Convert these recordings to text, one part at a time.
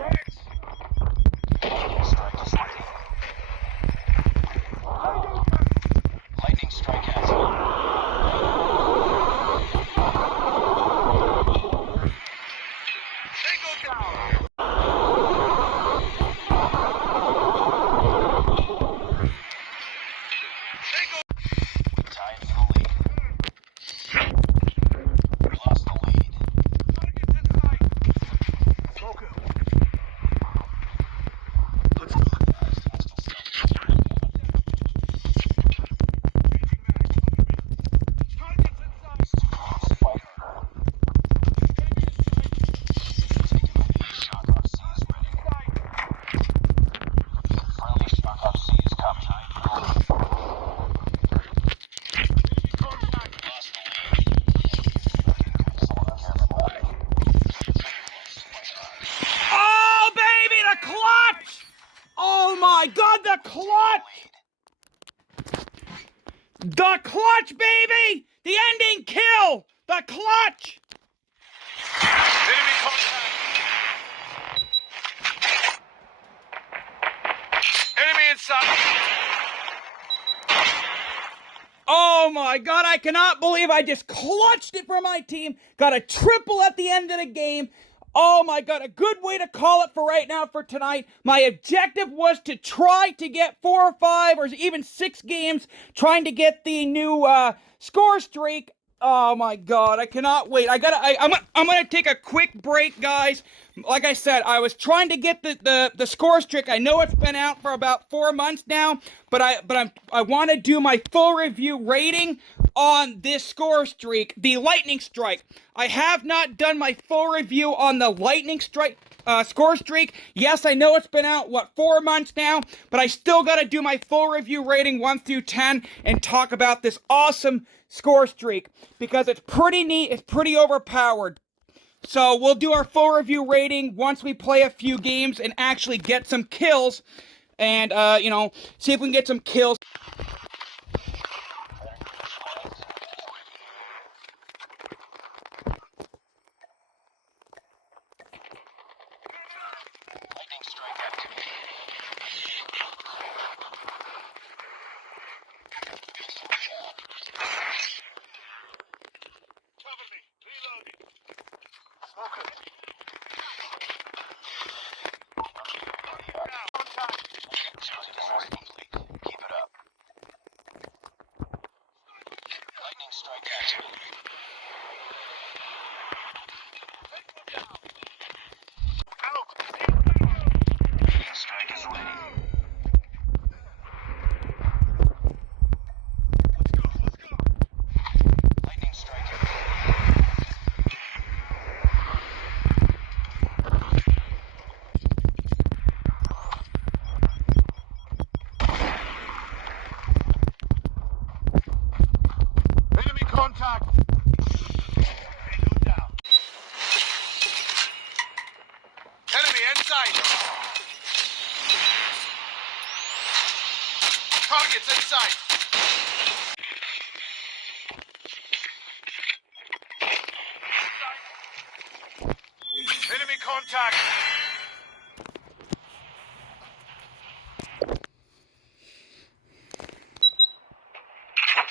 Strike is ready. Lightning strike has tied for the lead. We lost the lead. Oh, baby, the clutch! Oh, my God, the clutch! The clutch, baby! The ending kill! The clutch! Enemy contact! Enemy inside! Oh my God, I cannot believe I just clutched it for my team. Got a triple at the end of the game. Oh my God, a good way to call it for right now for tonight. My objective was to try to get 4 or 5 or even 6 games, trying to get the new score streak. Oh my God, I cannot wait. I'm gonna take a quick break, guys. Like I said, I was trying to get the score streak. I know it's been out for about 4 months now, but I want to do my full review rating on this score streak, the lightning strike. I have not done my full review on the lightning strike score streak. Yes, I know it's been out, 4 months now, but I still got to do my full review rating 1 through 10 and talk about this awesome score streak because it's pretty neat, it's pretty overpowered. So we'll do our full review rating once we play a few games and actually get some kills and, see if we can get some kills. Lightning strike activity. Cover me. Reloading. Smoker. Contact. Objective complete. Keep it up. Lightning strike activity. Out. Lightning strike is ready. Let's go. Lightning strike enemy contact. Tango down. Enemy inside. Targets inside. Enemy contact.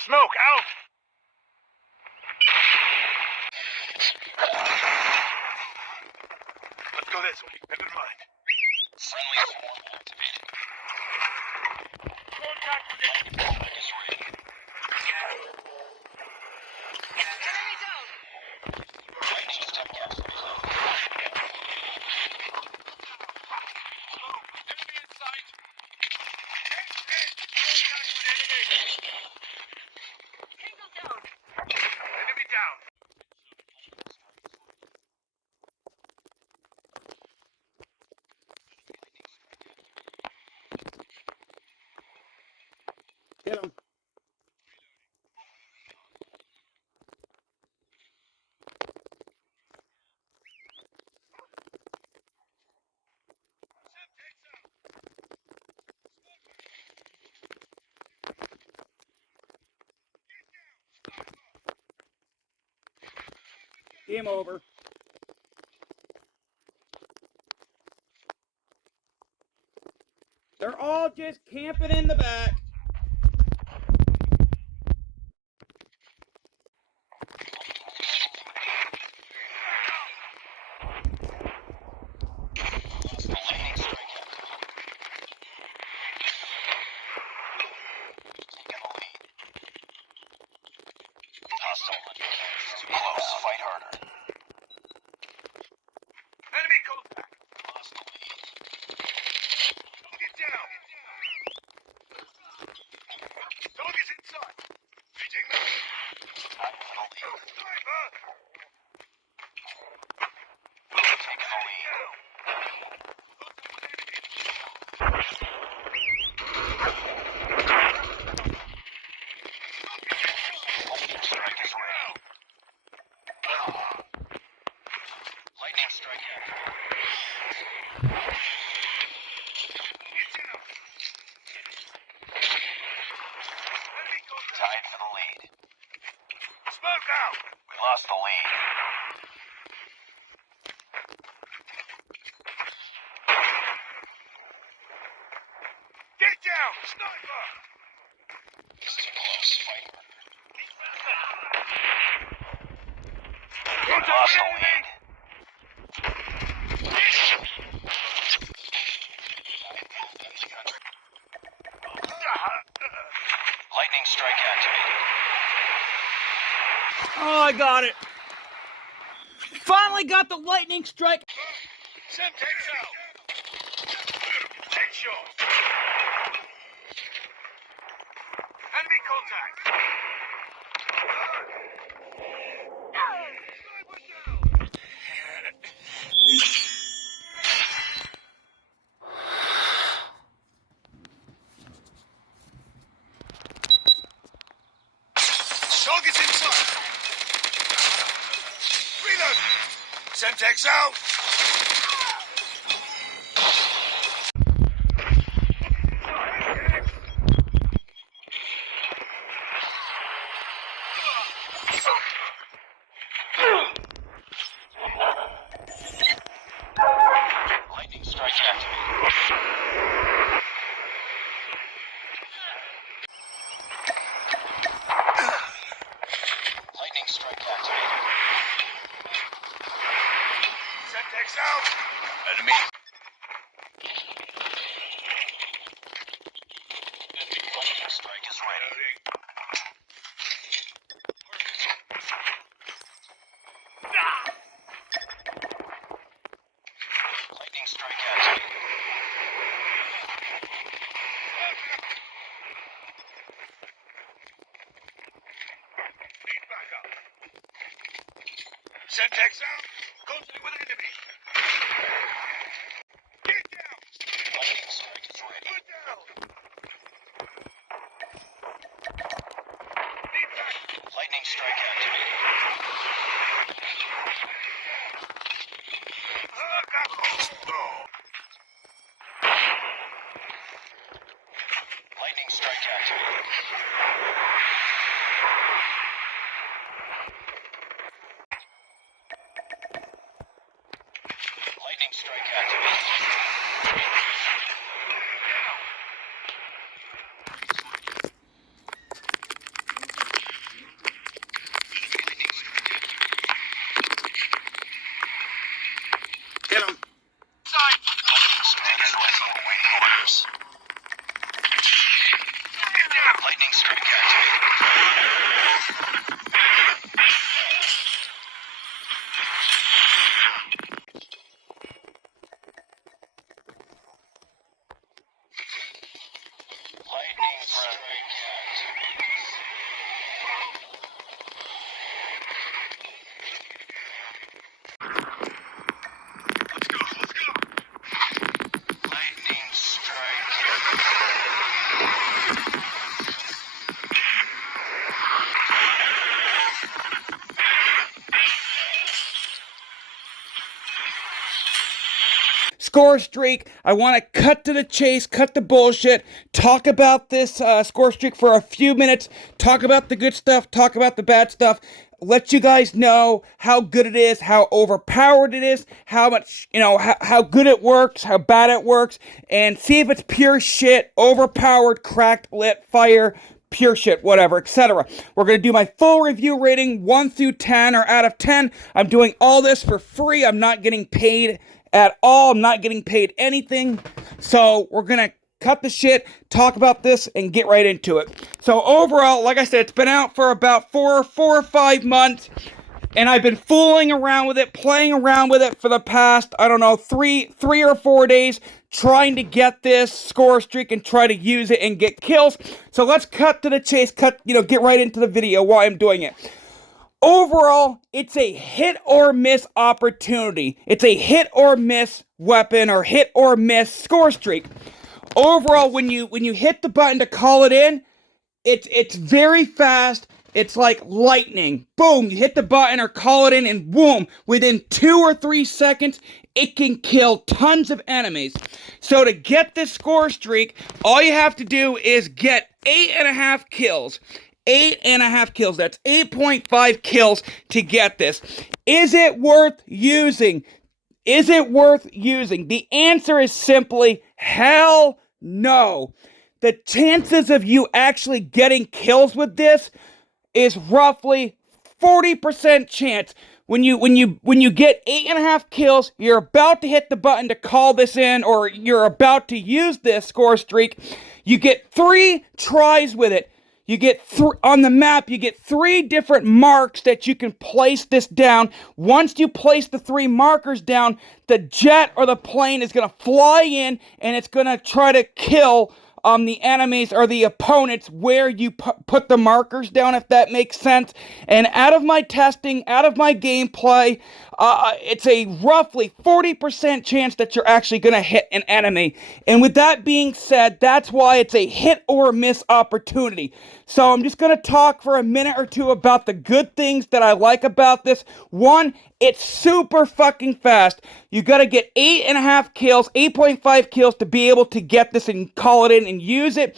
Smoke out. Let's go this way. Never mind. Friendly swarm activated. Contact with enemy. Contact is ready. Enemy down. Lightning strike activated. Smoke. Enemy in sight. Contact with enemy. Tango down. Enemy down. Get him. Game over. They're all just camping in the back. Close. Fight harder. Enemy contact. Lost the lead. Get down. Target's inside. Reaching the lead. Time for the lead. Sniper. Taking the lead. Lightning strike is ready. Lightning strike active. Get down. Enemy contact. Tied for the lead. Smoke out. We lost the lead. Get down. Sniper. This is close. Fight harder. We lost the lead. Lightning strike activated. Oh, I got it. Finally got the lightning strike. Semtex out. Headshot. Enemy contact. Target's inside. Reload. Semtex out. Lightning strike activated. Lightning strike activated. Semtex out. Enemy. Lightning strike is ready. Lightning strike activated. Need backup. Semtex out. Contact with enemy. Get down. Lightning strike is ready. Put down. Need backup. Lightning strike activated. Lightning strike activated. Lightning strike activated. Get him. Lightning strike is ready. Awaiting orders. Lightning strike activated. Lightning strike activated. Let's go. Lightning strike. Scorestreak. I want to cut to the chase, cut the bullshit, talk about this Scorestreak for a few minutes, talk about the good stuff, talk about the bad stuff. let you guys know how good it is, how overpowered it is, how much, how good it works, how bad it works, and see if it's pure shit, overpowered, cracked, lit, fire, pure shit, whatever, etc. We're going to do my full review rating, 1 through 10, or out of 10. I'm doing all this for free. I'm not getting paid at all. I'm not getting paid anything. So we're going to cut the shit, talk about this, and get right into it. So overall, like I said, it's been out for about 4 or 5 months, and I've been fooling around with it, playing around with it for the past, I don't know, 3 or 4 days, trying to get this score streak and try to use it and get kills. So let's cut to the chase, get right into the video while I'm doing it. Overall, it's a hit or miss opportunity. It's a hit or miss weapon or hit or miss score streak. Overall, when you hit the button to call it in, it's very fast. It's like lightning. Boom, you hit the button or call it in, and boom, within 2 or 3 seconds, it can kill tons of enemies. So to get this score streak, all you have to do is get 8.5 kills. 8.5 kills. That's 8.5 kills to get this. Is it worth using? Is it worth using? The answer is simply hell no. The chances of you actually getting kills with this is roughly 40% chance. When you get 8.5 kills, you're about to hit the button to call this in, or you're about to use this score streak. You get 3 tries with it. You get on the map, you get 3 different marks that you can place this down. Once you place the 3 markers down, the jet or the plane is going to fly in, and it's going to try to kill the enemies or the opponents where you put the markers down, if that makes sense. And out of my testing, out of my gameplay, it's a roughly 40% chance that you're actually going to hit an enemy. And with that being said, that's why it's a hit or miss opportunity. So I'm just going to talk for a minute or two about the good things that I like about this. One, it's super fucking fast. You got to get 8.5 kills, 8.5 kills to be able to get this and call it in and use it.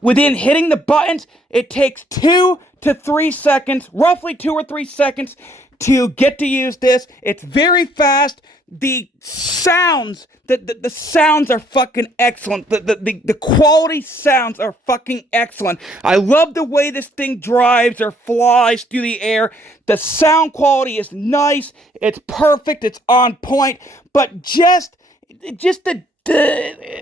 Within hitting the buttons, it takes 2 to 3 seconds, roughly 2 or 3 seconds to get to use this. It's very fast. The sounds, the sounds are fucking excellent. The quality sounds are fucking excellent. I love the way this thing drives or flies through the air. The sound quality is nice. It's perfect. It's on point. But just the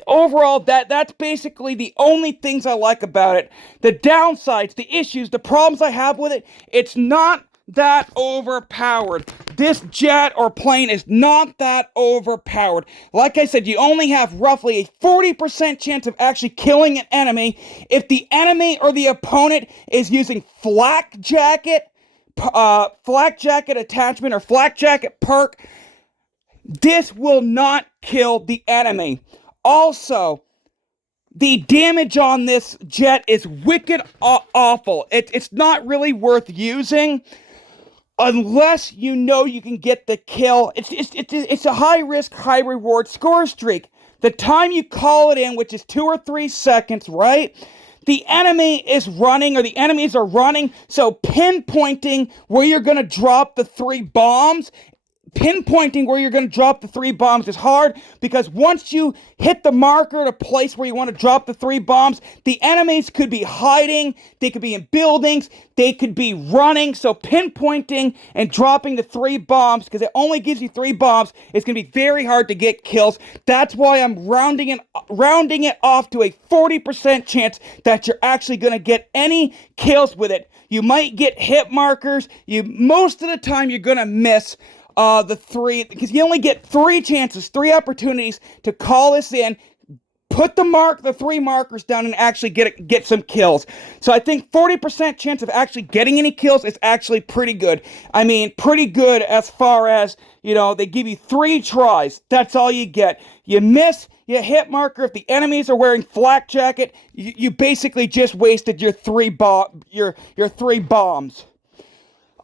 overall, that's basically the only things I like about it. The downsides, the issues, the problems I have with it, it's not that overpowered. This jet or plane is not that overpowered. Like I said, you only have roughly a 40% chance of actually killing an enemy if the enemy or the opponent is using flak jacket attachment or flak jacket perk. This will not kill the enemy. Also, the damage on this jet is wicked awful. It's not really worth using unless you know you can get the kill. It's a high risk, high reward score streak. The time you call it in, which is 2 or 3 seconds, right? The enemy is running, or the enemies are running, so pinpointing where you're going to drop the 3 bombs pinpointing where you're going to drop the 3 bombs is hard, because once you hit the marker at a place where you want to drop the 3 bombs, the enemies could be hiding, they could be in buildings, they could be running. So pinpointing and dropping the 3 bombs, because it only gives you 3 bombs, is going to be very hard to get kills. That's why I'm rounding it off to a 40% chance that you're actually going to get any kills with it. You might get hit markers. Most of the time you're going to miss the 3, because you only get 3 chances, 3 opportunities to call this in, put the 3 markers down, and actually get some kills. So I think 40% chance of actually getting any kills is actually pretty good. I mean, pretty good as far as, they give you 3 tries. That's all you get. You miss, you hit marker. If the enemies are wearing flak jacket, you basically just wasted your 3 bombs.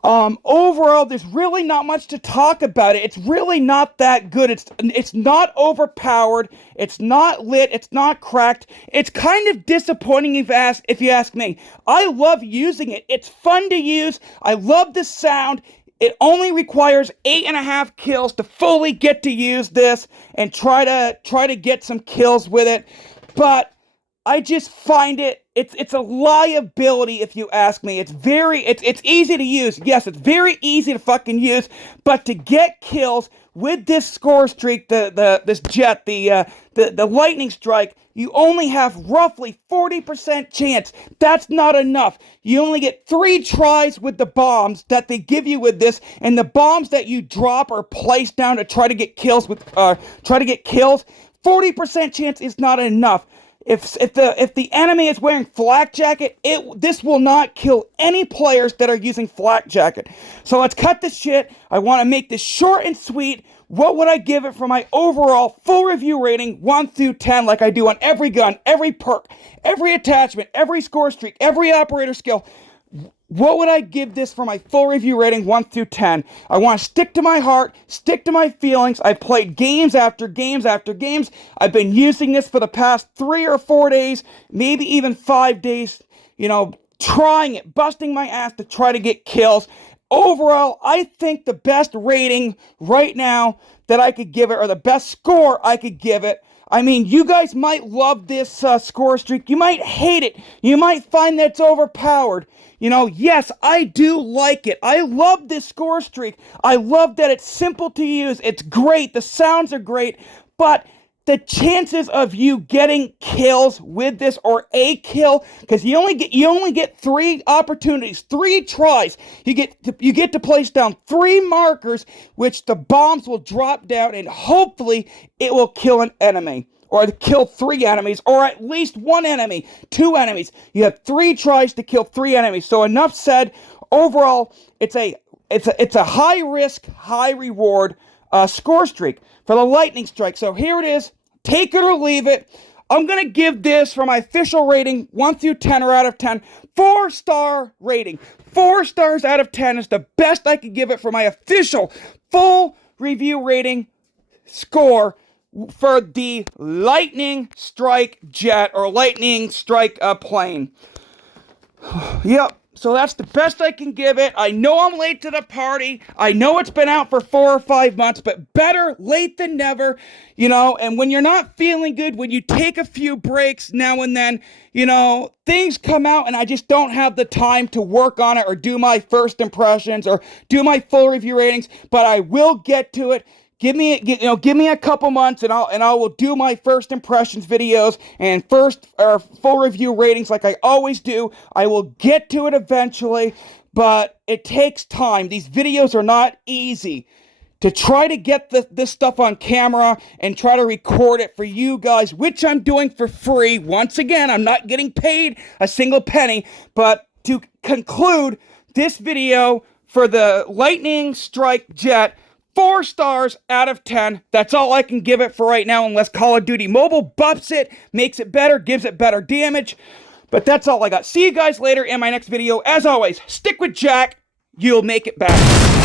Overall, there's really not much to talk about it. It's really not that good. It's not overpowered. It's not lit. It's not cracked. It's kind of disappointing if you ask me. I love using it. It's fun to use. I love the sound. It only requires 8.5 kills to fully get to use this and try to get some kills with it. But I just find it's a liability if you ask me. It's easy to use. Yes, it's very easy to fucking use, but to get kills with this score streak, this jet, the lightning strike, you only have roughly 40% chance. That's not enough. You only get 3 tries with the bombs that they give you with this, and the bombs that you drop or place down to try to get kills 40% chance is not enough. If the enemy is wearing flak jacket, this will not kill any players that are using flak jacket. So let's cut this shit. I want to make this short and sweet. What would I give it for my overall full review rating, 1 through 10, like I do on every gun, every perk, every attachment, every score streak, every operator skill? What would I give this for my full review rating, 1 through 10? I want to stick to my heart, stick to my feelings. I've played games after games after games. I've been using this for the past 3 or 4 days, maybe even 5 days, trying it, busting my ass to try to get kills. Overall, I think the best rating right now that I could give it, or the best score I could give it, I mean, you guys might love this score streak. You might hate it. You might find that it's overpowered. Yes, I do like it. I love this score streak. I love that it's simple to use. It's great. The sounds are great. But the chances of you getting kills with this, or a kill, because you only get 3 opportunities, 3 tries. You get to place down 3 markers, which the bombs will drop down, and hopefully it will kill an enemy, or kill 3 enemies, or at least 1 enemy, 2 enemies. You have 3 tries to kill 3 enemies. So enough said. Overall, it's a high risk, high reward score streak for the lightning strike. So here it is. Take it or leave it. I'm going to give this, for my official rating, 1 through 10 or out of 10, 4-star rating. 4 stars out of 10 is the best I could give it for my official full review rating score for the lightning strike jet, or lightning strike plane. Yep. So that's the best I can give it. I know I'm late to the party. I know it's been out for 4 or 5 months, but better late than never, and when you're not feeling good, when you take a few breaks now and then, things come out and I just don't have the time to work on it or do my first impressions or do my full review ratings, but I will get to it. Give me a couple months, and I will do my first impressions videos and full review ratings like I always do. I will get to it eventually, but it takes time. These videos are not easy. To try to get this stuff on camera and try to record it for you guys, which I'm doing for free. Once again, I'm not getting paid a single penny, but to conclude this video for the lightning strike jet, 4 stars out of 10. That's all I can give it for right now, unless Call of Duty Mobile buffs it, makes it better, gives it better damage. But that's all I got. See you guys later in my next video. As always, stick with Jack. You'll make it back.